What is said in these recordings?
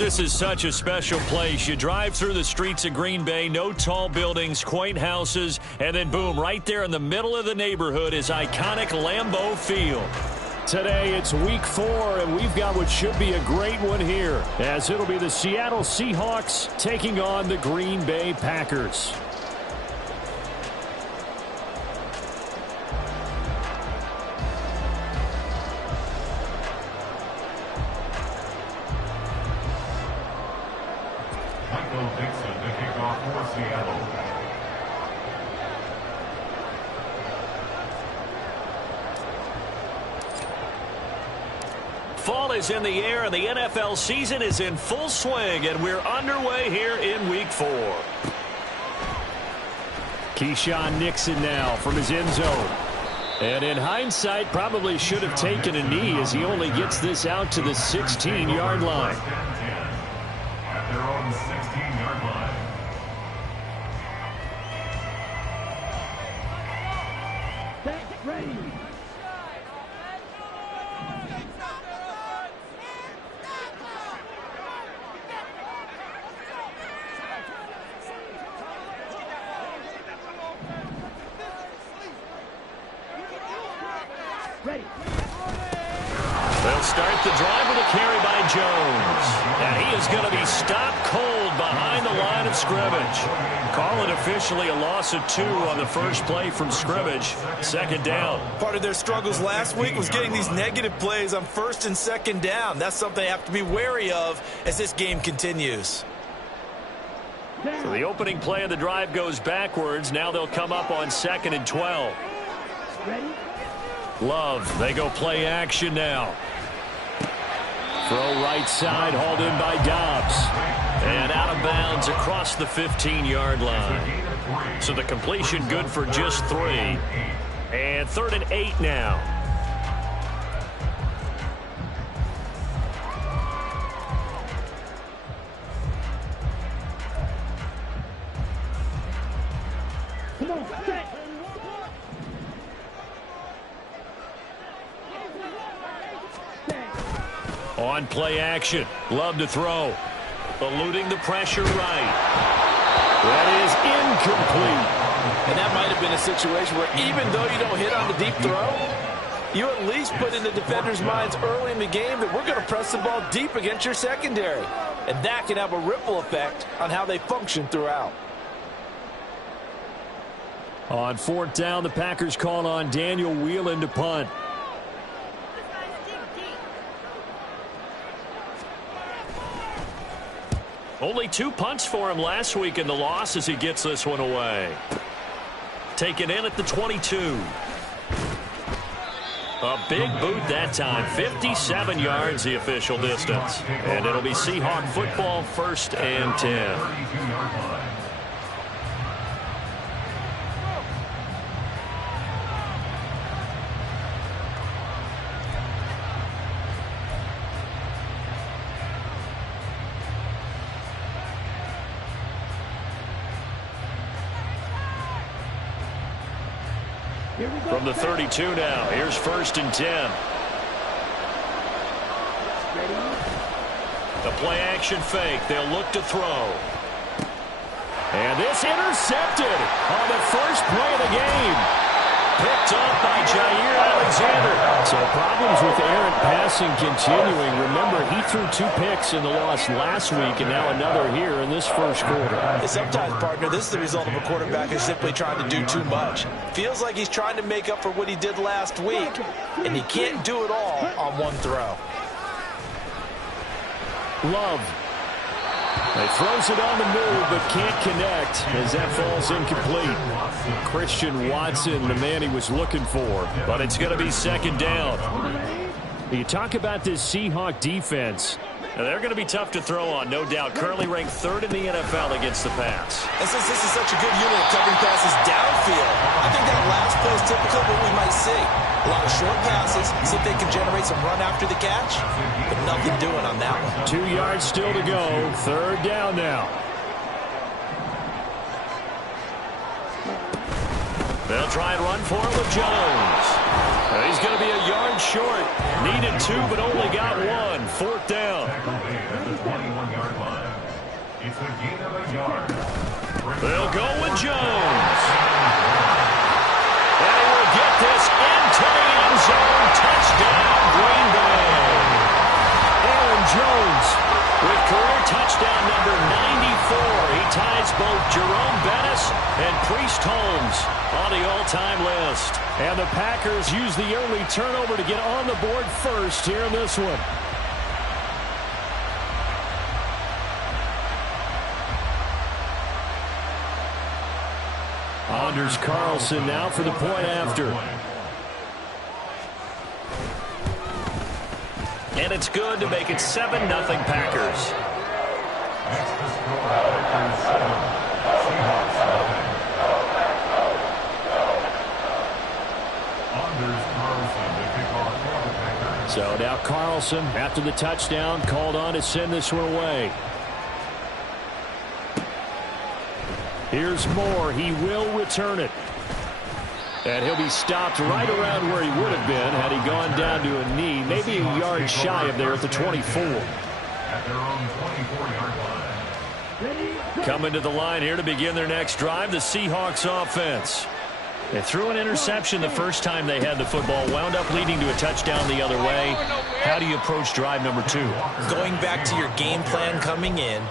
This is such a special place. You drive through the streets of Green Bay, no tall buildings, quaint houses, and then boom, right there in the middle of the neighborhood is iconic Lambeau Field. Today it's week 4, and we've got what should be a great one here, as it'll be the Seattle Seahawks taking on the Green Bay Packers. Fall is in the air, and the NFL season is in full swing, and we're underway here in Week 4. Keyshawn Nixon now from his end zone. And in hindsight, probably should have taken a knee as he only gets this out to the 16-yard line. At their own 16-yard line. Ready. They'll start the drive with a carry by Jones. And he is going to be stopped cold behind the line of scrimmage. Call it officially a loss of 2 on the first play from scrimmage. Second down. Part of their struggles last week was getting these negative plays on first and second down. That's something they have to be wary of as this game continues. So the opening play of the drive goes backwards. Now they'll come up on 2nd and 12. Ready? Love, they go play action now. Throw right side, hauled in by Dobbs. And out of bounds across the 15-yard line. So the completion good for just 3. And 3rd and 8 now. Come on, set. On play action. Love to throw. Eluding the pressure right. That is incomplete. And that might have been a situation where even though you don't hit on the deep throw, you at least put in the defenders' minds early in the game that we're going to press the ball deep against your secondary. And that can have a ripple effect on how they function throughout. On 4th down, the Packers call on Daniel Whelan to punt. Only 2 punts for him last week in the loss as he gets this one away. Taken in at the 22. A big boot that time. 57 yards the official distance. And it'll be Seahawk football, 1st and 10. From the 32 now, here's 1st and 10. The play action fake, they'll look to throw. And this intercepted on the first play of the game. Picked up by Jair Alexander. So problems with errant passing continuing. Remember, he threw 2 picks in the loss last week and now another here in this first quarter. Sometimes, partner, this is the result of a quarterback who's simply trying to do too much. Feels like he's trying to make up for what he did last week, and he can't do it all on one throw. Love. He throws it on the move, but can't connect as that falls incomplete. Christian Watson, the man he was looking for. But it's going to be 2nd down. You talk about this Seahawk defense. Now, they're going to be tough to throw on, no doubt. Currently ranked 3rd in the NFL against the pass. And since this is such a good unit of covering passes downfield, I think that last play is typical of what we might see. A lot of short passes, see if they can generate some run after the catch, but nothing doing on that one. 2 yards still to go. 3rd down now. They'll try and run for it with Jones. He's going to be a yard short. Needed 2, but only got 1. 4th down. It's a gain of a yard. They'll go with Jones. And he will get this into the end zone. Touchdown, Green Bay. Aaron Jones with career touchdown number 94. He ties both Jerome Bettis and Priest Holmes on the all-time list. And the Packers use the early turnover to get on the board first here in this one. Anders Carlson now for the point after. And it's good to make it 7-0 Packers. Next to score, Packers 7, Seahawks 7. Anders Carlson to kick off for the Packers. So now Carlson, after the touchdown, called on to send this one away. Here's Moore. He will return it. And he'll be stopped right around where he would have been had he gone down to a knee, maybe a yard shy of there at the 24. At their own 24-yard line. Coming to the line here to begin their next drive, the Seahawks offense. They threw an interception the first time they had the football, wound up leading to a touchdown the other way. How do you approach drive number 2? Going back to your game plan coming in,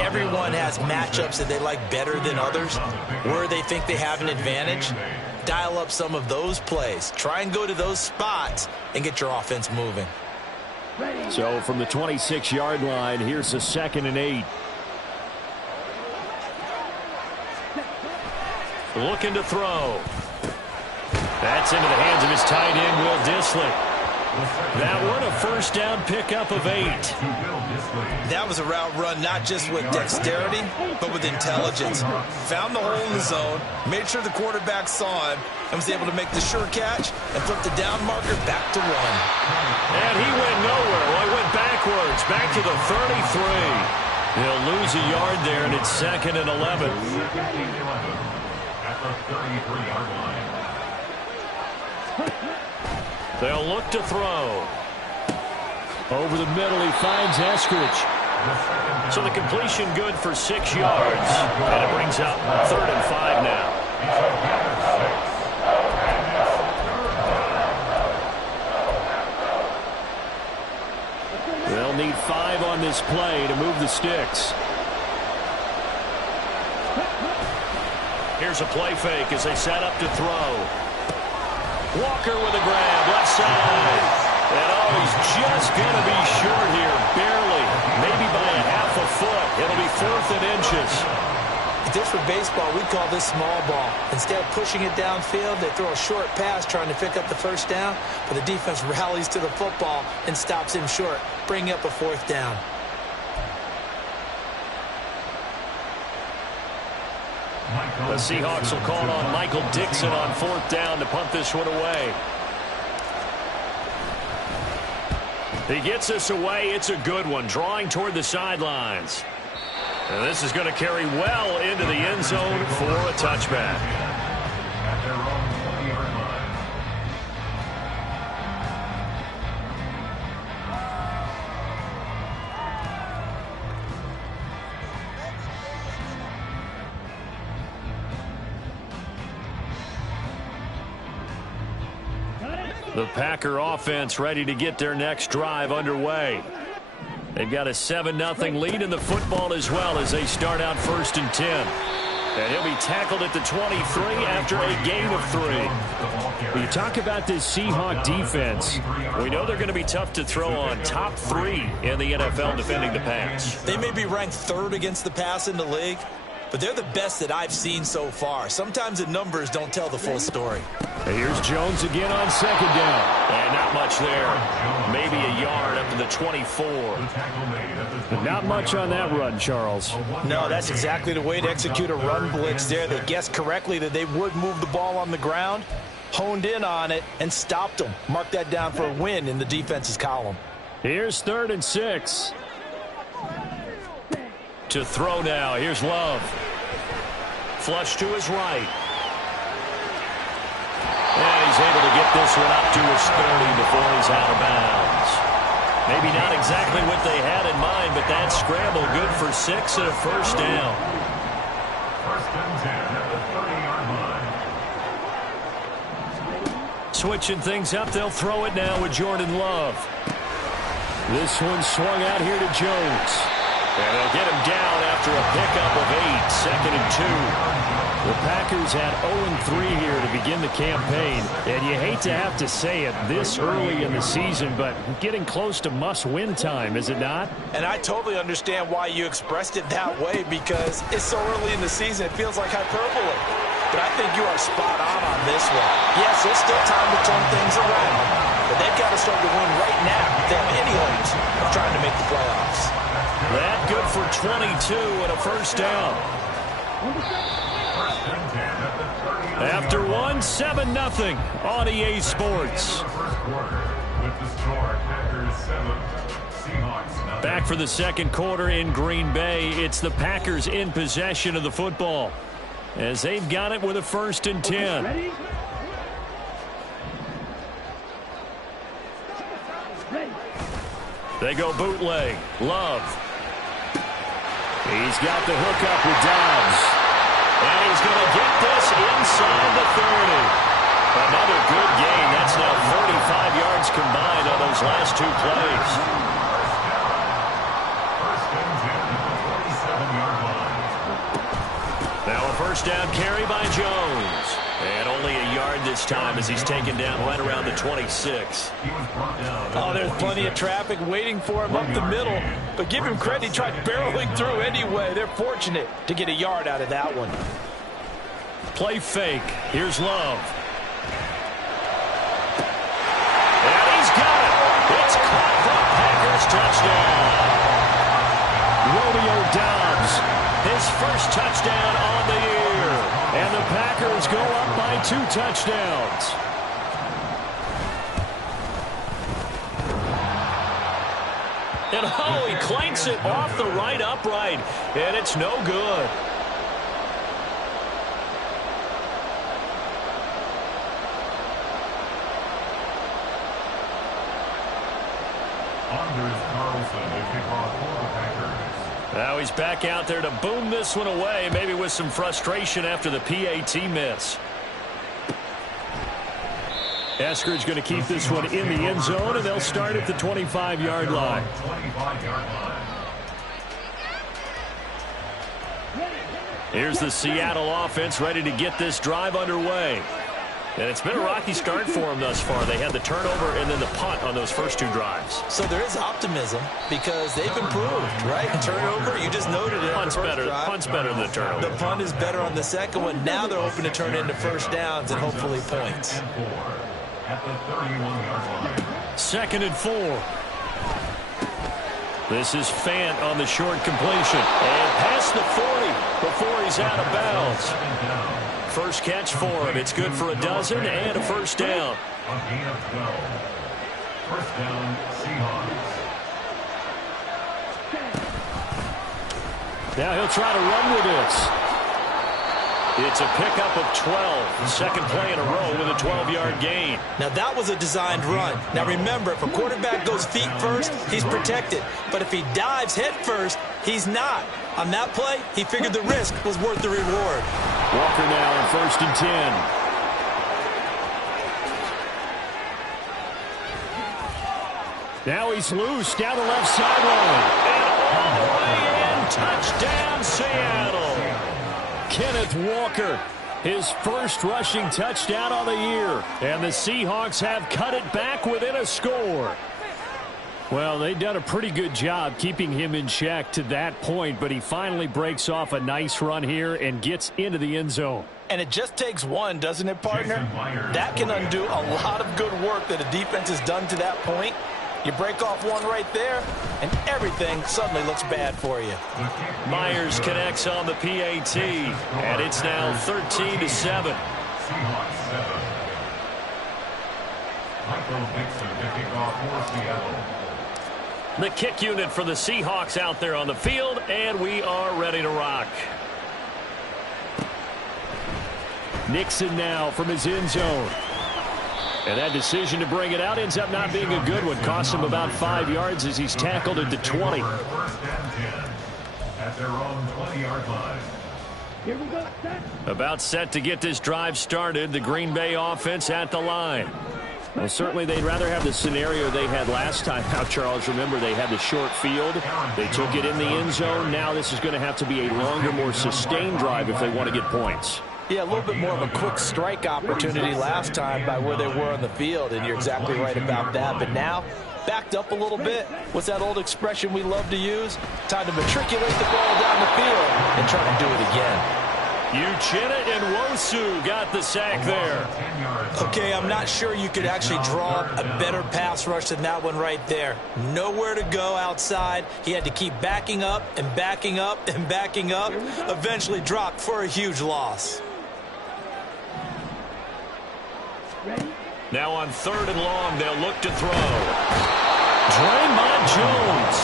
everyone has matchups that they like better than others, where they think they have an advantage. Dial up some of those plays. Try and go to those spots and get your offense moving. So from the 26-yard line, here's a 2nd and 8. Looking to throw. That's into the hands of his tight end, Will Dissly. That one a first down pickup of 8. That was a route run not just with dexterity, but with intelligence. Found the hole in the zone, made sure the quarterback saw him, and was able to make the sure catch and flip the down marker back to 1. And he went nowhere. Well, he went backwards, back to the 33. He'll lose a yard there, and it's 2nd and 11. At the 33-yard line. They'll look to throw. Over the middle, he finds Eskridge. So the completion good for 6 yards. And it brings up 3rd and 5 now. They'll need 5 on this play to move the sticks. Here's a play fake as they set up to throw. Walker with a grab, left side. And he's just going to be short here, barely. Maybe by a half a foot. It'll be 4th and inches. If this were baseball, we'd call this small ball. Instead of pushing it downfield, they throw a short pass trying to pick up the first down, but the defense rallies to the football and stops him short, bringing up a 4th down. The Seahawks will call on Michael Dixon on 4th down to punt this one away. He gets this away. It's a good one, drawing toward the sidelines. And this is going to carry well into the end zone for a touchback. At their own 20-yard line. The Packer offense ready to get their next drive underway. They've got a 7-0 lead in the football as well as they start out 1st and 10. And he'll be tackled at the 23 after a gain of 3. When you talk about this Seahawk defense, we know they're going to be tough to throw on. Top 3 in the NFL defending the pass. They may be ranked 3rd against the pass in the league, but they're the best that I've seen so far. Sometimes the numbers don't tell the full story. Here's Jones again on 2nd down. And not much there. Maybe a yard up to the 24. Not much on that run, Charles. No, that's exactly the way to execute a run blitz there. They guessed correctly that they would move the ball on the ground, honed in on it, and stopped them. Mark that down for a win in the defense's column. Here's 3rd and 6. To throw now. Here's Love. Flush to his right. And he's able to get this one up to his 30 before he's out of bounds. Maybe not exactly what they had in mind, but that scramble good for 6 and a first down. First and 10 at the 30-yard line. Switching things up, they'll throw it now with Jordan Love. This one swung out here to Jones. And they'll get him down after a pickup of 8, 2nd and 2. The Packers had 0-3 here to begin the campaign, and you hate to have to say it this early in the season, but getting close to must-win time, is it not? And I totally understand why you expressed it that way, because it's so early in the season, it feels like hyperbole. But I think you are spot on this one. Yes, there's still time to turn things around, but they've got to start to win right now if they have any hopes of trying to make the playoffs. That good for 22 and a first down. After 1, 7-0 on EA Sports. Back for the second quarter in Green Bay. It's the Packers in possession of the football, as they've got it with a 1st and 10. They go bootleg. Love. He's got the hook up with Dobbs. And he's going to get this inside the 30. Another good gain. That's now 45 yards combined on those last 2 plays. Now a first down carry by Jones. And only a yard this time as he's taken down right around the 26. Oh, there's plenty of traffic waiting for him up the middle. But give him credit, he tried barreling through anyway. They're fortunate to get a yard out of that one. Play fake. Here's Love. And he's got it. It's caught for a Packers touchdown. Romeo Dobbs, his first touchdown on the year. And the Packers go up by 2 touchdowns. And oh, he clanks it off the right upright. And it's no good. Now he's back out there to boom this one away, maybe with some frustration after the PAT miss. Eskridge going to keep this one in the end zone, and they'll start at the 25-yard line. Here's the Seattle offense ready to get this drive underway. And it's been a rocky start for them thus far. They had the turnover and then the punt on those first 2 drives. So there is optimism because they've improved, right? Turnover, you just noted it. Punt's better than the turnover. The punt is better on the second one. Now they're hoping to turn it into first downs and hopefully points. At the 31-yard line. 2nd and 4. This is Fant on the short completion. And past the 40 before he's out of bounds. First catch for him. It's good for a dozen and a first down. A gain of 12. First down, Seahawks. Now he'll try to run with this. It's a pickup of 12. Second play in a row with a 12-yard gain. Now that was a designed run. Now remember, if a quarterback goes feet first, he's protected. But if he dives head first, he's not. On that play, he figured the risk was worth the reward. Walker now on 1st and 10. Now he's loose down the left sideline. And all the way in. Touchdown, Seattle. Kenneth Walker, his first rushing touchdown on the year. And the Seahawks have cut it back within a score. Well, they've done a pretty good job keeping him in check to that point, but he finally breaks off a nice run here and gets into the end zone. And it just takes one, doesn't it, partner? That can undo a lot of good work that a defense has done to that point. You break off one right there, and everything suddenly looks bad for you. Myers connects on the PAT, and it's now 13-7. Seahawks 7. Michael Dixon to kick off for Seattle. The kick unit for the Seahawks out there on the field, and we are ready to rock. Nixon now from his end zone. And that decision to bring it out ends up not being a good one. Costs him about 5 yards as he's tackled at the 20. At their own 20-yard line. Here we go. About set to get this drive started. The Green Bay offense at the line. Well, certainly they'd rather have the scenario they had last time out, Charles. Remember, they had the short field. They took it in the end zone. Now this is going to have to be a longer, more sustained drive if they want to get points. Yeah, a little bit more of a quick strike opportunity last time by where they were on the field, and you're exactly right about that. But now, backed up a little bit. What's that old expression we love to use? Time to matriculate the ball down the field and try to do it again. Uchenna and Nwosu got the sack there. Okay, I'm not sure you could actually draw up a better pass rush than that one right there. Nowhere to go outside. He had to keep backing up and backing up and backing up. Eventually dropped for a huge loss. Now on 3rd and long, they'll look to throw. Draymond Jones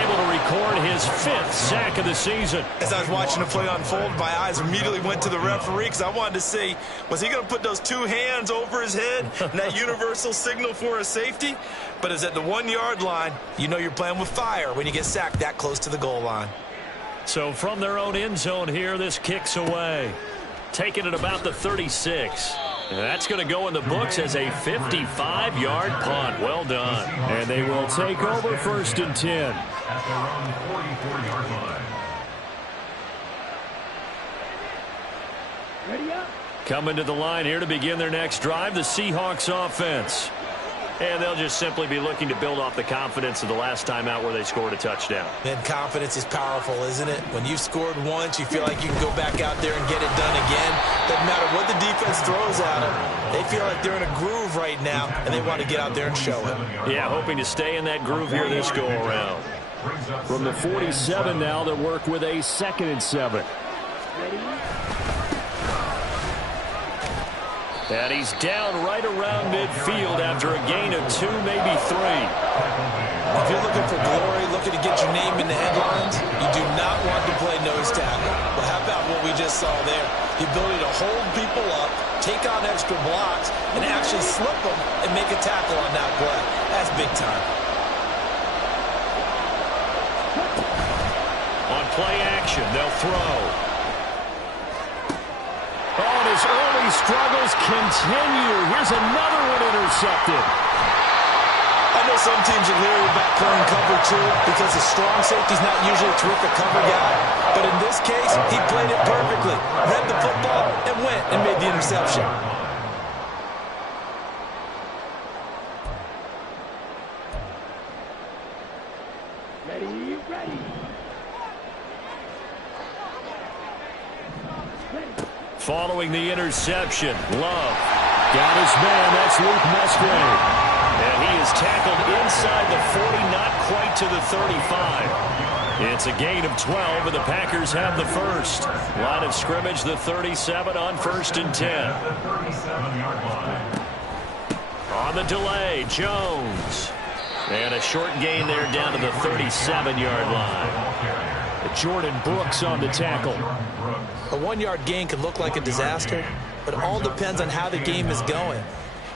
able to record his 5th sack of the season. As I was watching the play unfold, my eyes immediately went to the referee because I wanted to see, was he going to put those 2 hands over his head and that universal signal for a safety? But it's at the 1-yard line. You know you're playing with fire when you get sacked that close to the goal line. So from their own end zone here, this kicks away. Taking it about the 36. And that's going to go in the books as a 55-yard punt. Well done. And they will take over 1st and 10. At their own 44-yard line. Ready up. Coming to the line here to begin their next drive, the Seahawks offense. And they'll just simply be looking to build off the confidence of the last time out where they scored a touchdown. And confidence is powerful, isn't it? When you've scored once, you feel like you can go back out there and get it done again. Doesn't matter what the defense throws at them. They feel like they're in a groove right now, and they want to get out there and show it. Yeah, hoping to stay in that groove here this go-around. From the 47 now, they'll work with a 2nd and 7. And he's down right around midfield after a gain of 2, maybe 3. If you're looking for glory, looking to get your name in the headlines, you do not want to play nose tackle. But how about what we just saw there? The ability to hold people up, take on extra blocks, and actually slip them and make a tackle on that play. That's big time. On play action, they'll throw. Oh, and his early struggles continue. Here's another one intercepted. I know some teams are leery about playing cover 2 because the strong safety's not usually a terrific cover guy. But in this case, he played it perfectly. Read the football and went and made the interception. Ready. Following the interception, Love got his man. That's Luke Musgrave. And he is tackled inside the 40, not quite to the 35. It's a gain of 12, and the Packers have the first. Line of scrimmage, the 37 on 1st and 10. On the delay, Jones. And a short gain there down to the 37-yard line. Jordan Brooks on the tackle. A 1-yard gain can look like a disaster, but it all depends on how the game is going.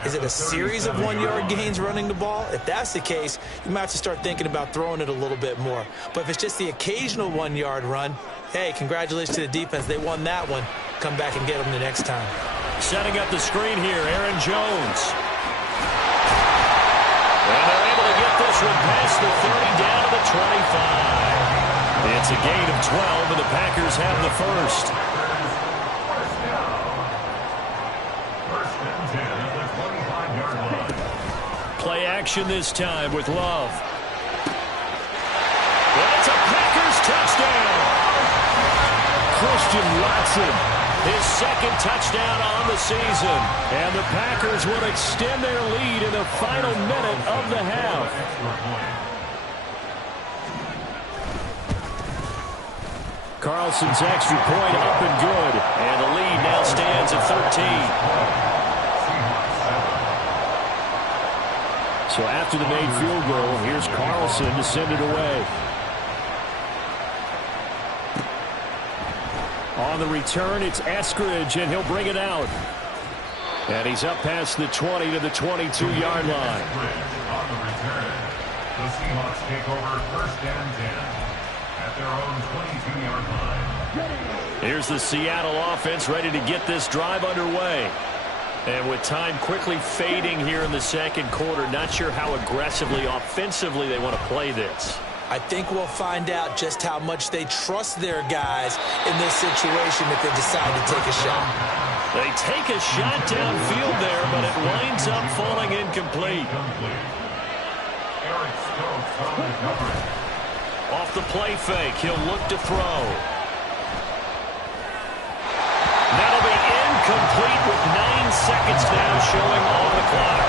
Is it a series of 1-yard gains running the ball? If that's the case, you might have to start thinking about throwing it a little bit more. But if it's just the occasional 1-yard run, hey, congratulations to the defense. They won that one. Come back and get them the next time. Setting up the screen here, Aaron Jones. And they're able to get this one past the 30 down to the 25. It's a gain of 12, and the Packers have the first. Play action this time with Love. That's a Packers touchdown. Christian Watson, his 2nd touchdown on the season. And the Packers will extend their lead in the final minute of the half. Carlson's extra point up and good. And the lead now stands at 13. So after the made field goal, here's Carlson to send it away. On the return, it's Eskridge, and he'll bring it out. And he's up past the 20 to the 22-yard line. On the return, the Seahawks take over first and 10 at their own 22-yard line. Here's the Seattle offense ready to get this drive underway. And with time quickly fading here in the second quarter, not sure how aggressively, offensively they want to play this. I think we'll find out just how much they trust their guys in this situation if they decide to take a shot. They take a shot downfield there, but it winds up falling incomplete. Off the play fake, he'll look to throw. That'll be incomplete with 9 seconds now showing on the clock.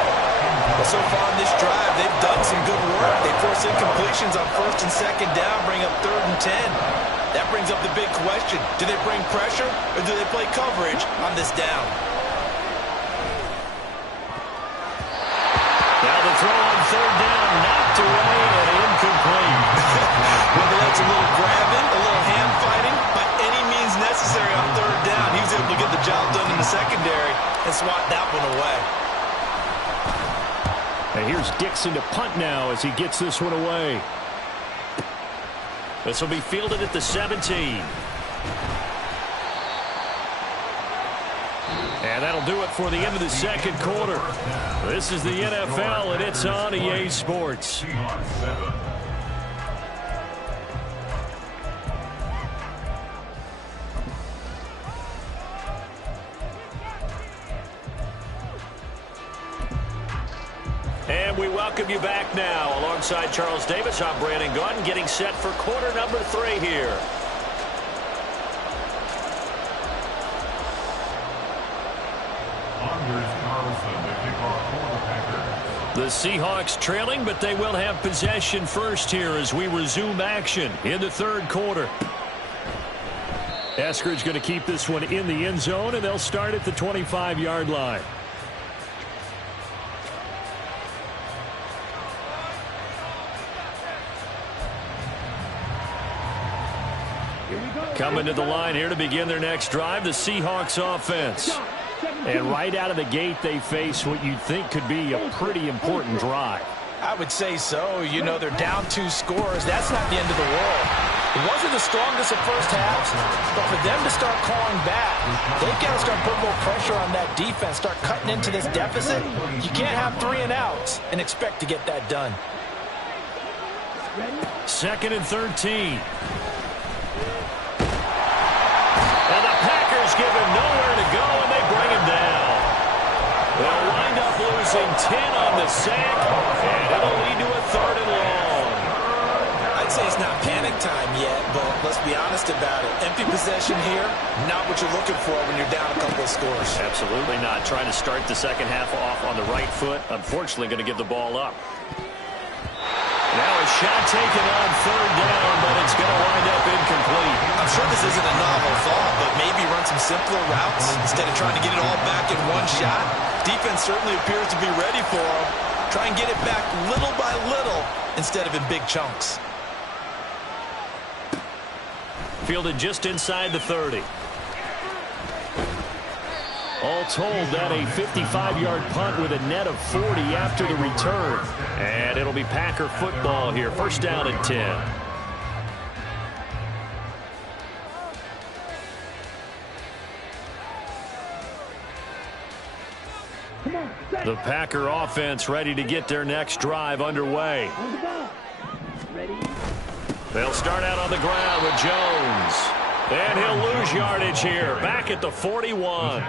Well, so far in this drive, they've done some good work. They force incompletions on first and second down, bring up 3rd and 10. That brings up the big question. Do they bring pressure or do they play coverage on this down? Now the throw on 3rd down, knocked away and incomplete. Whether that's a little grabbing, a little hand fighting, by any means necessary on 3rd down, he was able to get the job done in the secondary and swat that one away. And here's Dixon to punt now as he gets this one away. This will be fielded at the 17. And that'll do it for the end of the second quarter. This is the NFL, and it's on EA Sports. And we welcome you back now. Alongside Charles Davis, I'm Brandon Gaudin, getting set for quarter number 3 here. The Seahawks trailing, but they will have possession first here as we resume action in the third quarter. Eskridge going to keep this one in the end zone, and they'll start at the 25-yard line. Coming to the line here to begin their next drive, the Seahawks offense. And right out of the gate, they face what you'd think could be a pretty important drive. I would say so. You know, they're down 2 scores. That's not the end of the world. It wasn't the strongest of first halves, but for them to start calling back, they've got to start putting more pressure on that defense, start cutting into this deficit. You can't have 3 and outs and expect to get that done. 2nd and 13. And the Packers give him nowhere to go, and they bring him down. They'll wind up losing 10 on the sack, and it'll lead to a 3rd and long. I'd say it's not panic time yet, but let's be honest about it. Empty possession here, not what you're looking for when you're down a couple of scores. Absolutely not. Trying to start the second half off on the right foot. Unfortunately, going to give the ball up. Now a shot taken on 3rd down, but it's going to wind up incomplete. I'm sure this isn't a novel thought, but maybe run some simpler routes instead of trying to get it all back in one shot. Defense certainly appears to be ready for him. Try and get it back little by little instead of in big chunks. Fielded just inside the 30. All told, that a 55-yard punt with a net of 40 after the return. And it'll be Packer football here. 1st down and 10. The Packer offense ready to get their next drive underway. They'll start out on the ground with Jones. And he'll lose yardage here, back at the 41.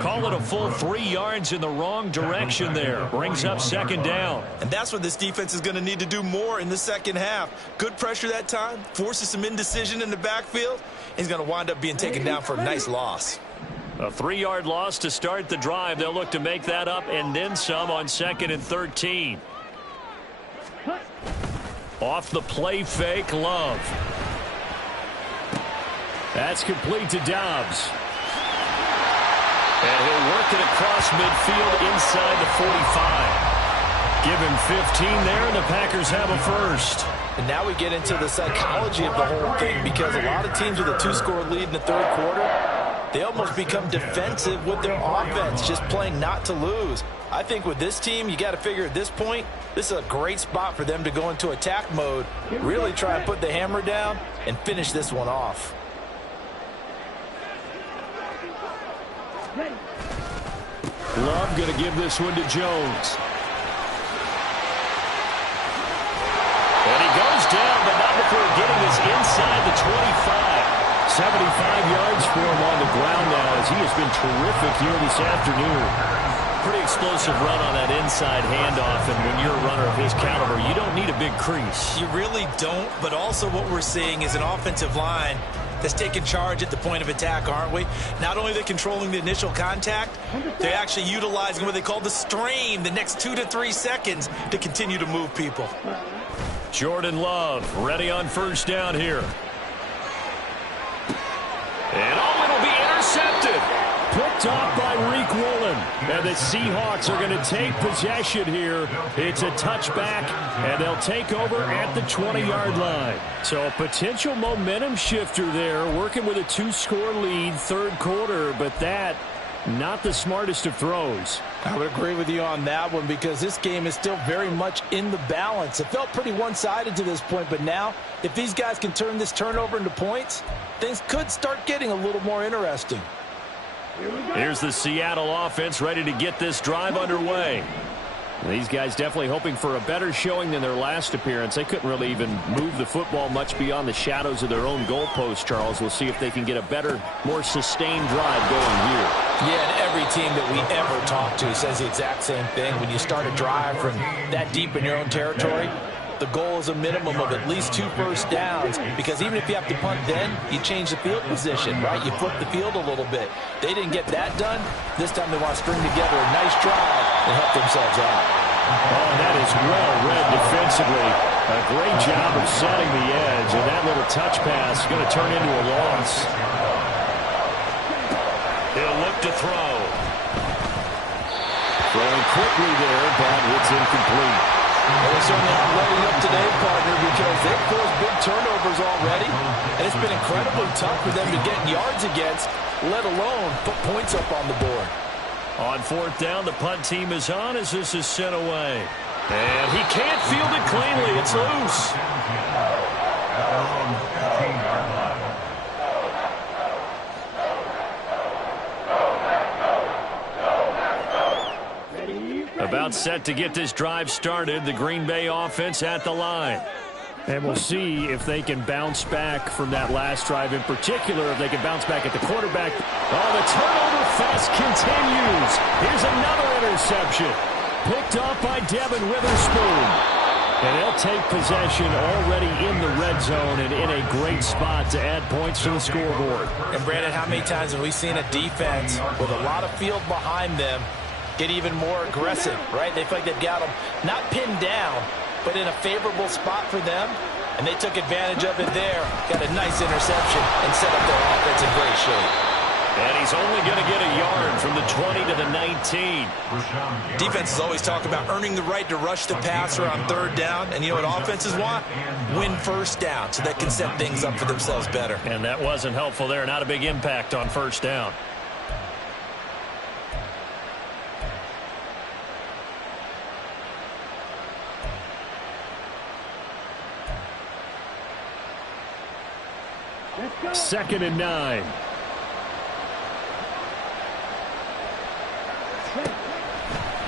Call it a full 3 yards in the wrong direction there. Brings up 2nd down. And that's what this defense is going to need to do more in the second half. Good pressure that time, forces some indecision in the backfield. He's going to wind up being taken down for a nice loss. A 3-yard loss to start the drive. They'll look to make that up and then some on 2nd and 13. Off the play fake, Love. That's complete to Dobbs. And he'll work it across midfield inside the 45. Give him 15 there, and the Packers have a first. And now we get into the psychology of the whole thing, because a lot of teams with a 2-score lead in the third quarter, they almost become defensive with their offense, just playing not to lose. I think with this team, you got to figure at this point, this is a great spot for them to go into attack mode, really try and put the hammer down and finish this one off. Love going to give this one to Jones. And he goes down, but not before getting this inside the 25. 75 yards for him on the ground now as he has been terrific here this afternoon. Pretty explosive run on that inside handoff, and when you're a runner of his caliber, you don't need a big crease. You really don't, but also what we're seeing is an offensive line that's taking charge at the point of attack, aren't we? Not only are they controlling the initial contact, they're actually utilizing what they call the strain, the next 2 to 3 seconds to continue to move people. Jordan Love ready on first down here. And it'll be intercepted. Picked off by Reek Woolen. And the Seahawks are going to take possession here. It's a touchback, and they'll take over at the 20-yard line. So a potential momentum shifter there, working with a 2-score lead, third quarter, but that not the smartest of throws. I would agree with you on that one because this game is still very much in the balance. It felt pretty one-sided to this point, but now if these guys can turn this turnover into points, things could start getting a little more interesting. Here's the Seattle offense ready to get this drive underway. These guys definitely hoping for a better showing than their last appearance. They couldn't really even move the football much beyond the shadows of their own goalpost, Charles. We'll see if they can get a better, more sustained drive going here. Yeah, and every team that we ever talk to says the exact same thing. When you start a drive from that deep in your own territory, the goal is a minimum of at least 2 first downs, because even if you have to punt then, you change the field position, right? You flip the field a little bit. They didn't get that done. This time they want to string together a nice drive and help themselves out. Oh, that is well read defensively. A great job of setting the edge, and that little touch pass is going to turn into a loss. He'll look to throw. Throwing quickly there, but it's incomplete. Well, they're certainly not letting up today, partner, because they've caused big turnovers already, and it's been incredibly tough for them to get yards against, let alone put points up on the board. On fourth down, the punt team is on as this is sent away. And he can't field it cleanly. It's loose. About set to get this drive started. The Green Bay offense at the line. And we'll see if they can bounce back from that last drive, in particular, if they can bounce back at the quarterback. Oh, the turnover fest continues. Here's another interception. Picked off by Devin Witherspoon. And they'll take possession already in the red zone and in a great spot to add points to the scoreboard. And, Brandon, how many times have we seen a defense with a lot of field behind them get even more aggressive, right? They feel like they've got them not pinned down, but in a favorable spot for them, and they took advantage of it there. Got a nice interception and set up their offense in great shape. And he's only going to get a yard from the 20 to the 19. Defenses always talk about earning the right to rush the passer on third down, and you know what offenses want? Win first down so they can set things up for themselves better. And that wasn't helpful there. Not a big impact on first down. Second and 9.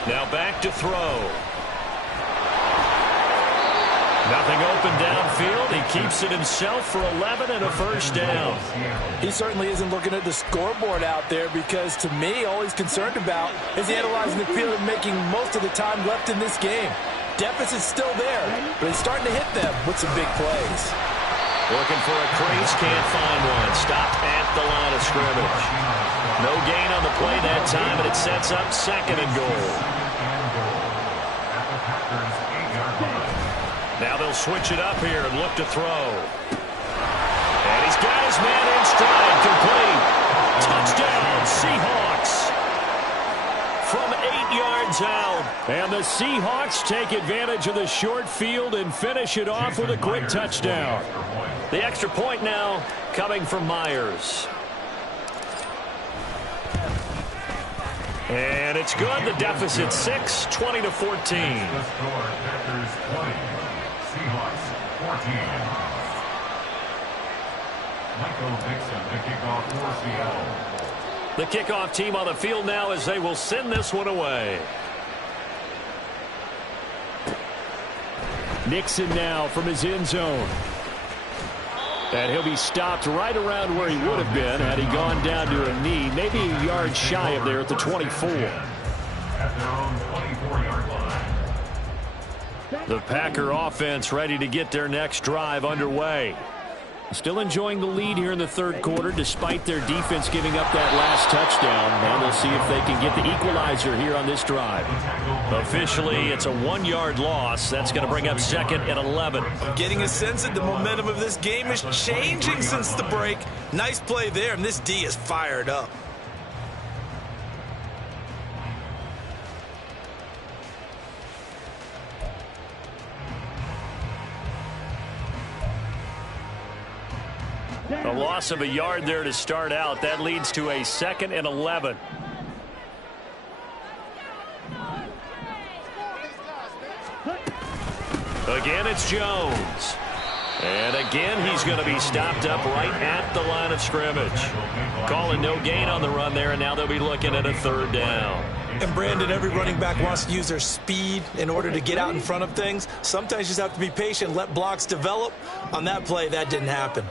Now back to throw. Nothing open downfield. He keeps it himself for 11 and a first down. He certainly isn't looking at the scoreboard out there, because to me, all he's concerned about is analyzing the field and making most of the time left in this game. Deficit's still there, but he's starting to hit them with some big plays. Looking for a crease, can't find one. Stopped at the line of scrimmage. No gain on the play that time, and it sets up second and goal. Now they'll switch it up here and look to throw. And he's got his man in stride, complete. Touchdown, Seahawks. From 8 yards out. And the Seahawks take advantage of the short field and finish it off with a quick touchdown. The extra point now coming from Myers. And it's good. The deficit 6, 20-14. The score, Packers 20, Seahawks 14. Michael Dixon, the kickoff for Seattle. The kickoff team on the field now as they will send this one away. Nixon now from his end zone. And he'll be stopped right around where he would have been had he gone down to a knee, maybe a yard shy of there at the 24. At their own 24-yard line. The Packer offense ready to get their next drive underway. Still enjoying the lead here in the third quarter despite their defense giving up that last touchdown. And they'll see if they can get the equalizer here on this drive. Officially, it's a 1-yard loss. That's going to bring up 2nd and 11. I'm getting a sense that the momentum of this game is changing since the break. Nice play there, and this D is fired up. A loss of a yard there to start out. That leads to a 2nd and 11. Again, it's Jones. And again, he's going to be stopped up right at the line of scrimmage. Calling no gain on the run there, and now they'll be looking at a 3rd down. And Brandon, every running back wants to use their speed in order to get out in front of things. Sometimes you just have to be patient, let blocks develop. On that play, that didn't happen.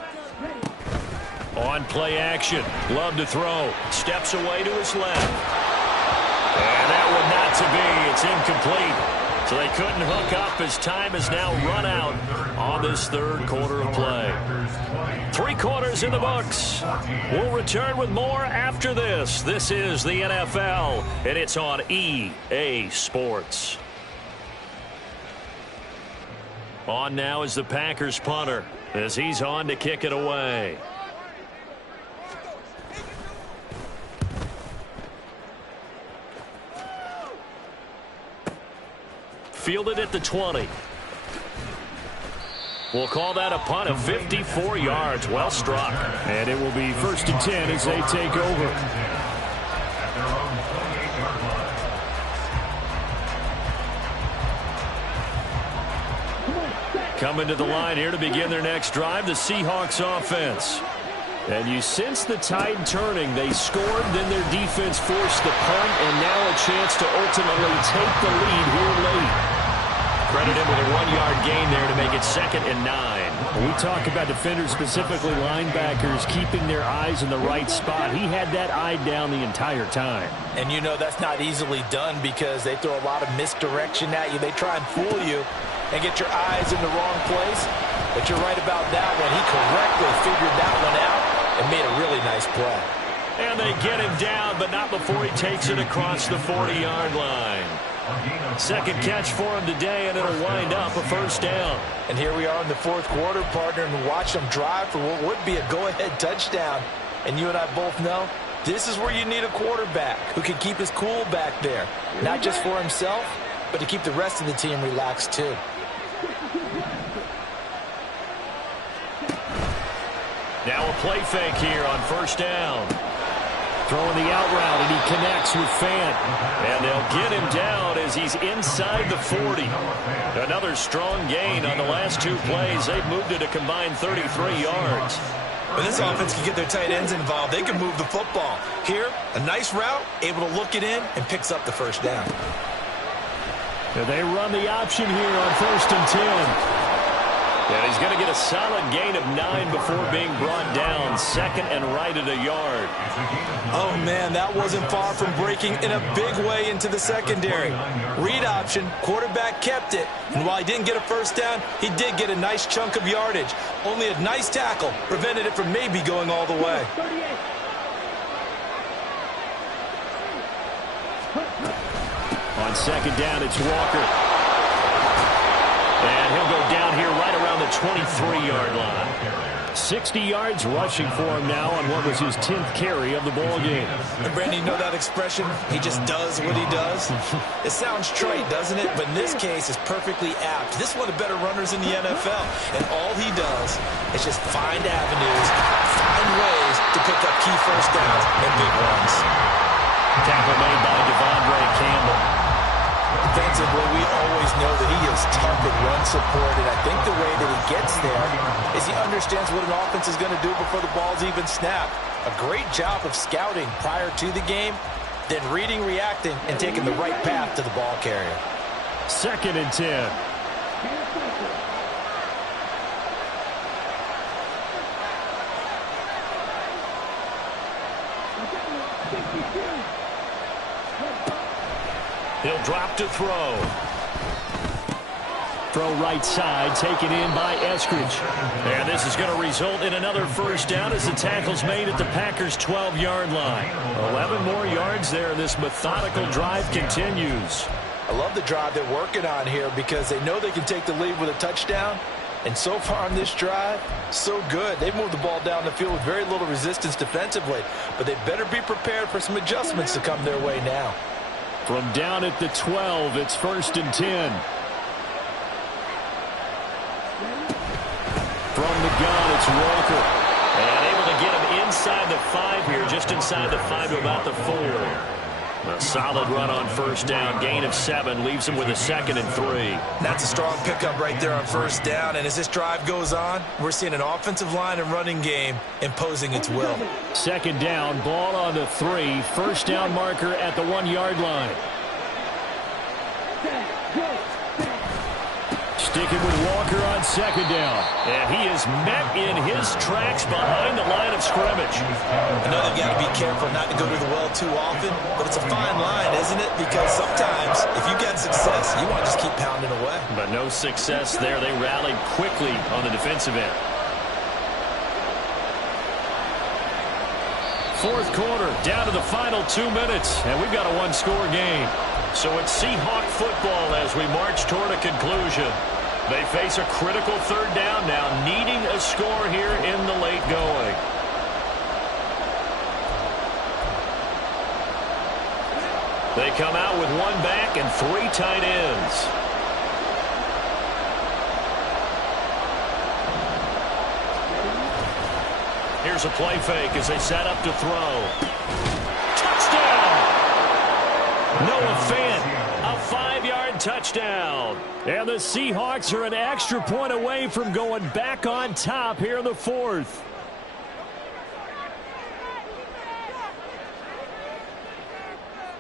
On play action, glove to throw, steps away to his left. And that one not to be, it's incomplete. So they couldn't hook up as time has now run out on this third quarter of play. 3 quarters in the books. We'll return with more after this. This is the NFL, and it's on EA Sports. On now is the Packers punter as he's on to kick it away. Fielded at the 20. We'll call that a punt of 54 yards. Well struck. And it will be 1st and 10 as they take over. At their own 28-yard line. Coming to the line here to begin their next drive, the Seahawks offense. And you sense the tide turning. They scored, then their defense forced the punt, and now a chance to ultimately take the lead here late. Credit him with a 1-yard gain there to make it 2nd and 9. When we talk about defenders, specifically linebackers, keeping their eyes in the right spot, he had that eye down the entire time. And you know that's not easily done because they throw a lot of misdirection at you. They try and fool you and get your eyes in the wrong place. But you're right about that one. He correctly figured that one out and made a really nice play. And they get him down, but not before he takes it across the 40-yard line. 2nd catch for him today, and it'll wind up a 1st down. And here we are in the 4th quarter, partner, and watch them drive for what would be a go-ahead touchdown. And you and I both know this is where you need a quarterback who can keep his cool back there, not just for himself, but to keep the rest of the team relaxed too. Now a play fake here on 1st down. Throwing the out route, and he connects with Fant. And they'll get him down as he's inside the 40. Another strong gain on the last 2 plays. They've moved it a combined 33 yards. When this offense can get their tight ends involved, they can move the football. Here, a nice route, able to look it in, and picks up the 1st down. And they run the option here on 1st and 10. And he's going to get a solid gain of 9 before being brought down. 2nd and right at a yard. Oh, man, that wasn't far from breaking in a big way into the secondary. Read option, quarterback kept it. And while he didn't get a 1st down, he did get a nice chunk of yardage. Only a nice tackle prevented it from maybe going all the way. On 2nd down, it's Walker. And he'll go down here right around the 23-yard line. 60 yards rushing for him now on what was his 10th carry of the ball game. And Brandon, you know that expression? He just does what he does. It sounds trite, doesn't it? But in this case, it's perfectly apt. This is one of the better runners in the NFL. And all he does is just find avenues, find ways to pick up key 1st downs and big runs. Tackle made by Devondre Campbell. Defensively, we always know that he is tough in run support, and I think the way that he gets there is he understands what an offense is going to do before the ball's even snapped. A great job of scouting prior to the game, then reading, reacting, and taking the right path to the ball carrier. 2nd and 10. He'll drop to throw. Throw right side, taken in by Eskridge. And this is going to result in another first down as the tackle's made at the Packers' 12-yard line. 11 more yards there. This methodical drive continues. I love the drive they're working on here because they know they can take the lead with a touchdown. And so far on this drive, so good. They've moved the ball down the field with very little resistance defensively. But they better be prepared for some adjustments to come their way now. From down at the 12, it's 1st and 10. From the gun, it's Walker. And able to get him inside the 5 here, just inside the 5 to about the 4. A solid run on first down, gain of 7, leaves him with a 2nd and 3. That's a strong pickup right there on first down, and as this drive goes on, we're seeing an offensive line and running game imposing its will. 2nd down, ball on the 3, first down marker at the 1-yard line. Sticking with Walker on 2nd down. And he is met in his tracks behind the line of scrimmage. I know they've got to be careful not to go to the well too often, but it's a fine line, isn't it? Because sometimes, if you get success, you want to just keep pounding away. But no success there. They rallied quickly on the defensive end. 4th quarter, down to the final 2 minutes, and we've got a 1-score game. So it's Seahawk football as we march toward a conclusion. They face a critical 3rd down now, needing a score here in the late going. They come out with 1 back and 3 tight ends. Here's a play fake as they set up to throw. Touchdown! Noah Fant, a 5-yard touchdown. And the Seahawks are an extra point away from going back on top here in the 4th.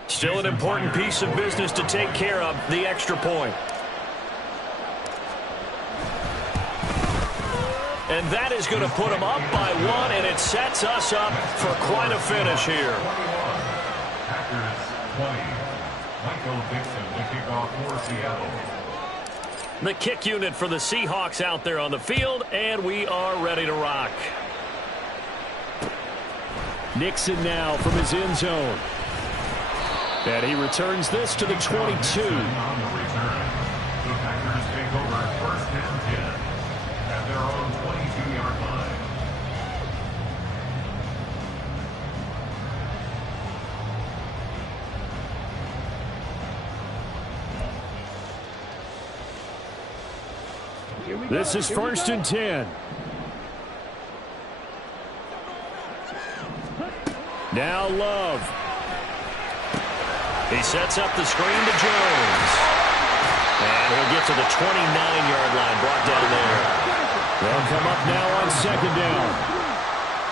Still an important piece of business to take care of, the extra point. And that is going to put them up by 1, and it sets us up for quite a finish here. Packers 20. Michael Dixon to kick off for Seattle. The kick unit for the Seahawks out there on the field, and we are ready to rock. Nixon now from his end zone. And he returns this to the 22. On the return, the Packers take over 1st and 10 at their own 22-yard line. This is 1st and 10. Now Love. He sets up the screen to Jones. And he'll get to the 29-yard line, brought down there. They'll come up now on 2nd down.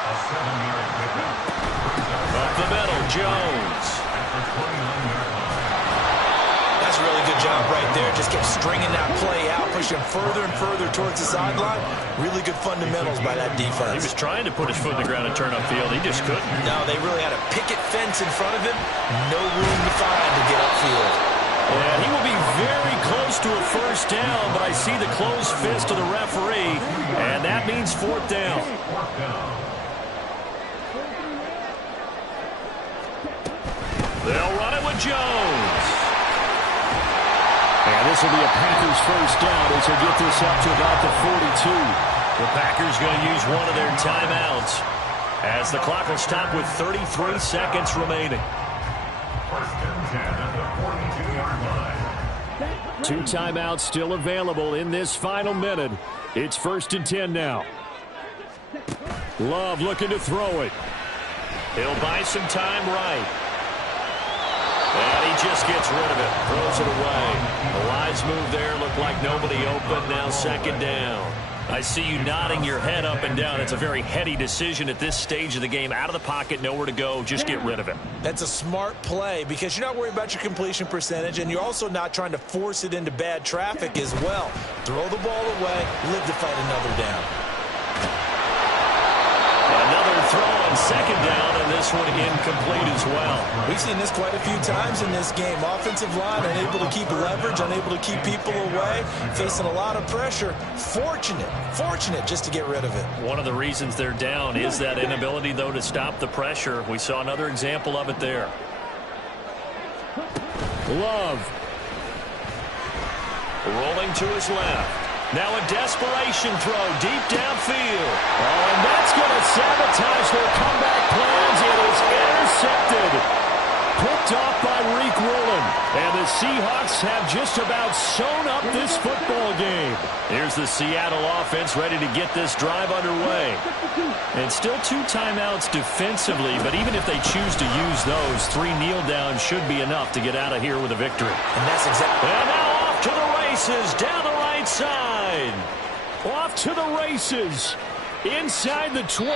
A 7-yard pickup. Up the middle, Jones. At the 29-yard line. That's a really good job right there. Just kept stringing that play out, pushing further and further towards the sideline. Really good fundamentals by that defense. He was trying to put his foot in the ground and turn upfield. He just couldn't. No, they really had a picket fence in front of him. No room to find to get upfield. And he will be very close to a first down, but I see the closed fist of the referee, and that means 4th down. 4th down. They'll run it with Jones. And this will be a Packers first down as they get this up to about the 42. The Packers going to use one of their timeouts as the clock will stop with 33 seconds remaining. 1st and 10 at the 42-yard line. 2 timeouts still available in this final minute. It's 1st and 10 now. Love looking to throw it. He'll buy some time right. And he just gets rid of it. Throws it away. The wise move there. Looked like nobody open. Now second down. I see you nodding your head up and down. It's a very heady decision at this stage of the game. Out of the pocket, nowhere to go. Just get rid of it. That's a smart play because you're not worried about your completion percentage, and you're also not trying to force it into bad traffic as well. Throw the ball away, live to fight another down. Another throw on second down, and this one incomplete as well. We've seen this quite a few times in this game. Offensive line unable to keep leverage, unable to keep people away, facing a lot of pressure. Fortunate just to get rid of it. One of the reasons they're down is that inability, though, to stop the pressure. We saw another example of it there. Love. Rolling to his left. Now a desperation throw deep downfield. Oh, and that's going to sabotage their comeback plans. It is intercepted. Picked off by Reek Rowland. And the Seahawks have just about sewn up this football game. Here's the Seattle offense ready to get this drive underway. And still 2 timeouts defensively, but even if they choose to use those, 3 kneel downs should be enough to get out of here with a victory. And that's exactly. And now off to the races down the right side. Off to the races. Inside the 20.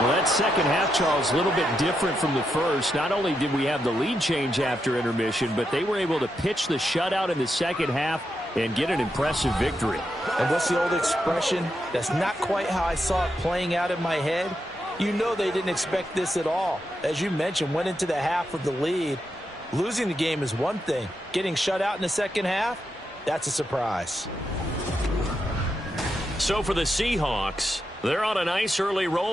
Well, that second half, Charles, a little bit different from the first. Not only did we have the lead change after intermission, but they were able to pitch the shutout in the second half and get an impressive victory. And what's the old expression? That's not quite how I saw it playing out in my head. You know they didn't expect this at all. As you mentioned, went into the half with the lead. Losing the game is one thing. Getting shut out in the second half, that's a surprise. So for the Seahawks, they're on a nice early roll.